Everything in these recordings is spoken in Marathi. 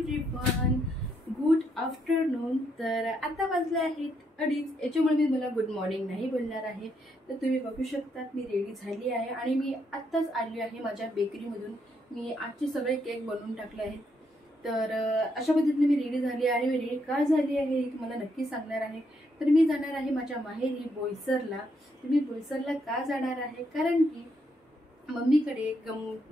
Everyone, good afternoon. तर आता वाजले आहेत 2:30. याच्यामुळे मी मला गुड मॉर्निंग नाही बोलणार आहे. तर तुम्ही बघू शकतात मी रेडी झाली आहे आणि मी आत्ताच आली आहे माझ्या बेकरीमधून. मी आजचे सगळे केक बनवून टाकले आहेत. तर अशा पद्धतीने मी रेडी झाली आणि मी रेडी का झाली आहे हे तुम्हाला नक्की सांगणार आहे. तर मी जाणार आहे माझ्या माहेरी बोईसरला. तर मी बोईसरला का जाणार आहे, कारण की मम्मीकडे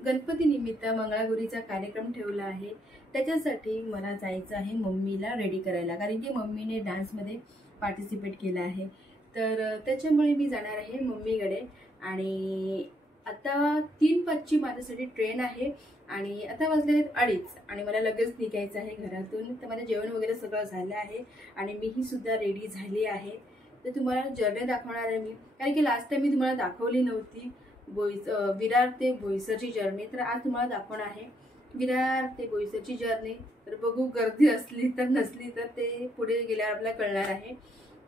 गणपती निमित्त मंगळागौरीचा कार्यक्रम ठेवला आहे. त्याच्यासाठी मला जायचं आहे मम्मीला रेडी करायला, कारण की मम्मीने डान्समध्ये पार्टिसिपेट केलं आहे. तर त्याच्यामुळे मी जाणार आहे मम्मीकडे. आणि आता 3:05ची माझ्यासाठी ट्रेन आहे आणि आता वाजले आहेत 2:30 आणि मला लगेच निघायचं आहे घरातून. तर माझं जेवण वगैरे सगळं झालं आहे आणि मीही सुद्धा रेडी झाली आहे. तर तुम्हाला जर्नी दाखवणार आहे मी, कारण की लास्ट टाइम मी तुम्हाला दाखवली नव्हती विरार ते बोईसरची जर्नी. तर आज तुम्हाला दाखवणार आहे विरार ते बोईसरची जर्नी. तर बघू गर्दी असली तर नसली तर ते पुढे गेल्यावर आपल्याला कळणार आहे.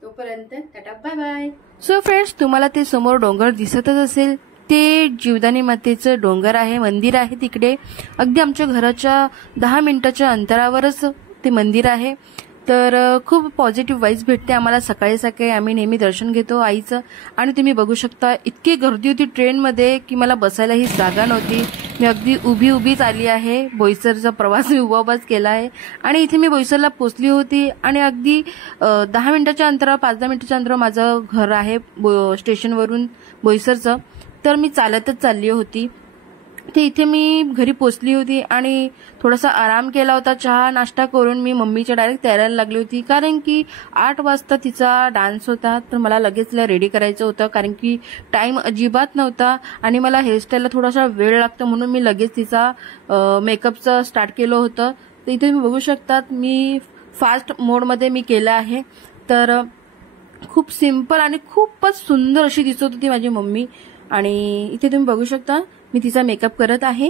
तोपर्यंत tata bye bye. So friends, तुम्हाला ते समोर डोंगर दिसतच असेल, ते जीवदानी मातेचं डोंगर आहे, मंदिर आहे तिकडे. अगदी आमच्या घराच्या 10 मिनिटाच्या अंतरावरच ते मंदिर आहे. तर खूप पॉझिटिव्ह वाईब्स भेटते आम्हाला. सकाळी सकाळी आम्ही नेहमी दर्शन घेतो आईचं. आणि तुम्ही बघू शकता इतकी गर्दी होती ट्रेनमध्ये की मला बसायलाही जागा नव्हती. मी अगदी उभीच आली आहे. बोईसरचा प्रवास मी उभाच केला आहे आणि इथे मी बोईसरला पोचली होती आणि अगदी 10 मिनिटाच्या अंतरावर 5-10 मिनिटाच्या अंतरावर माझं घर आहे स्टेशनवरून बोईसरचं. तर मी चालतच चालली होती. ते इथे मी घरी पोचली होती आणि थोडासा आराम केला होता. चहा नाश्ता करून मी मम्मीच्या डायरेक्ट तयारीला लागली होती, कारण की 8 वाजता तिचा डान्स होता. तर मला लगेच रेडी करायचं होतं, कारण की टाइम अजिबात नव्हता आणि मला हेअरस्टाईलला थोडासा वेळ लागतो, म्हणून मी लगेच तिचा मेकअपचं स्टार्ट केलं होतं. तर इथे तुम्ही बघू शकतात मी फास्ट मोडमध्ये मी केलं आहे. तर खूप सिंपल आणि खूपच सुंदर अशी दिसत होती माझी मम्मी. आणि इथे तुम्ही बघू शकता मी तिचा मेकअप करत आहे.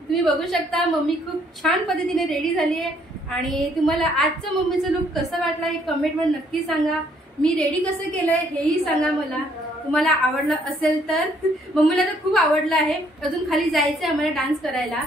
तुम्ही बघू शकता मम्मी खूप छान पद्धतीने रेडी झाली आहे. आणि तुम्हाला आजचं मम्मीचं लुक कसं वाटलं हे कमेंटमध्ये नक्की सांगा. मी रेडी कसं केलंय हेही सांगा मला. तुम्हाला आवडलं असेल तर. मम्मीला तर खूप आवडलं आहे. अजून खाली जायचंय आम्हाला डान्स करायला.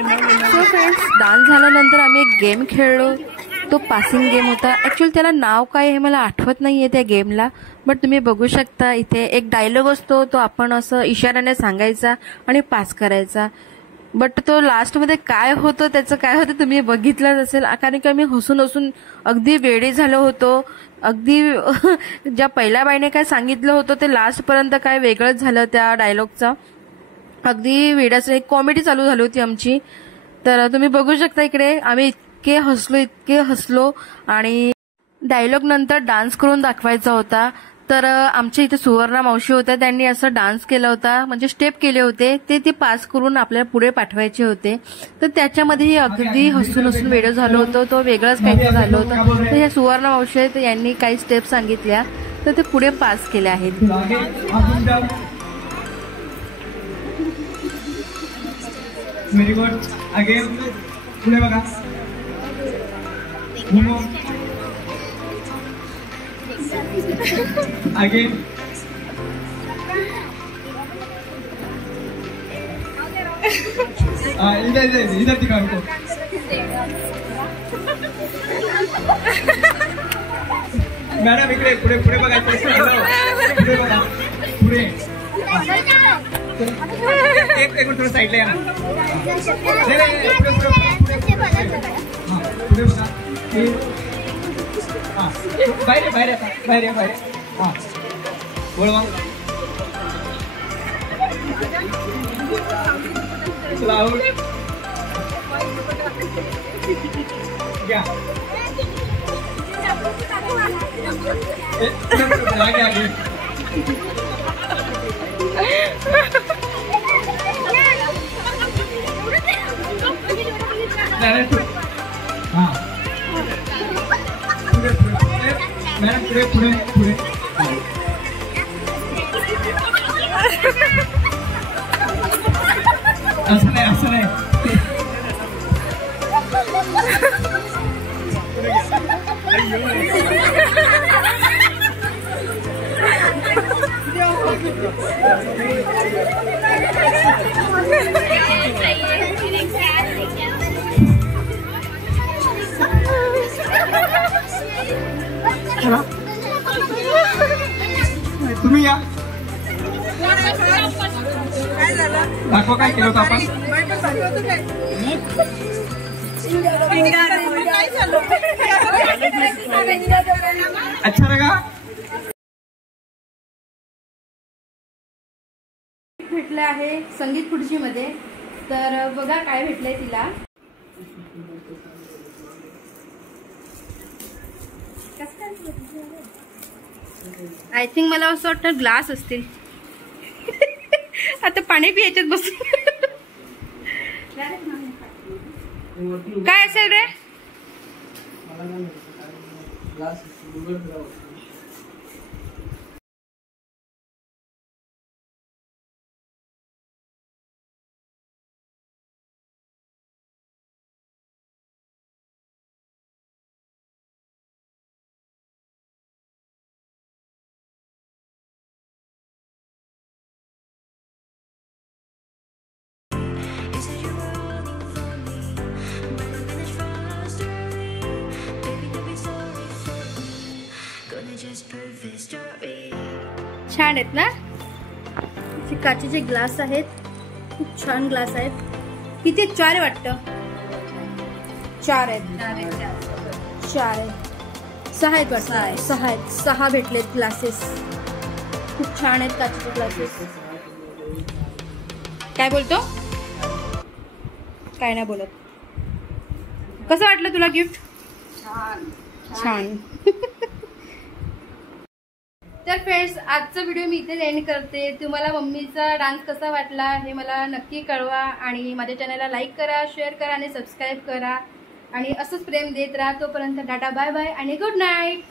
सो फ्रेंड्स, डान्स झाल्यानंतर आम्ही एक गेम खेळलो. तो पासिंग गेम होता. ॲक्च्युअली त्याला नाव काय आहे मला आठवत नाही आहे त्या गेमला, बट तुम्ही बघू शकता इथे एक डायलॉग असतो, तो आपण असं इशाऱ्याने सांगायचा आणि पास करायचा. बट तो लास्टमध्ये काय होतं त्याचं काय होतं तुम्ही बघितलंच असेल, कारण की आम्ही हसून हसून अगदी वेडे झालो होतो. अगदी ज्या पहिल्या बाईने काय सांगितलं होतं ते लास्टपर्यंत काय वेगळंच झालं त्या डायलॉगचं. अगदी वेड्याचं एक कॉमेडी चालू झाली होती आमची. तर तुम्ही बघू शकता इकडे आम्ही इतके हसलो आणि डायलॉग नंतर डान्स करून दाखवायचा होता. तर आमच्या इथे सुवर्णा मावशी होत्या, त्यांनी असं डान्स केला होता, म्हणजे स्टेप केले होते, ते पास करून आपल्याला पुढे पाठवायचे होते. तर त्याच्यामध्येही अगदी हसून वेगळं झालं होतं, तो वेगळंच काहीतरी झालं होतं. तर ह्या सुवर्णा मावशी आहेत, यांनी काही स्टेप सांगितल्या तर ते पुढे पास केले आहेत. Very good. अगेन पुढे बघा. अगेन इधर दिखाओ. मॅडम इकडे पुढे पुढे बघा. पुढे बघा. पुढे एक मिनिट थोडं साईडला या. पुढे बघा. बाहेर बाहेर बाहेर बाहेर. हा बोलवा. घ्या. आगे आगे. हा पुढे पुढे मॅडम पुढे पुढे पुढे. असं नाही असं नाही. तुम्ही या. दाखवा काय केलं होतं आपण. अच्छा लगा. भेटलं आहे संगीत खुर्चीमध्ये. तर बघा काय भेटलंय तिला. आय थिंक मला असं वाटतं ग्लास असतील. आता पाणी पियाच्यात बसून. काय असेल रे. छान आहेत ना. काचेचे ग्लास आहेत, खूप छान ग्लास आहेत. किती 4 वाटतं. 4 आहेत. 6 आहेत वाटतं. 6 आहेत. 6 भेटलेत ग्लासेस. खूप छान आहेत काचेचे ग्लासेस. काय बोलतो. काय नाही बोलत. कसं वाटलं तुला गिफ्ट. छान. तर फ्रेंड्स, आजचा व्हिडिओ मी इथे एंड करते. तुम्हाला मम्मीचा डान्स कसा वाटला हे मला नक्की कळवा आणि माझ्या चॅनलला लाईक करा, शेअर करा आणि सबस्क्राईब करा आणि असंच प्रेम देत राहा. तोपर्यंत टाटा, बाय बाय आणि गुड नाईट.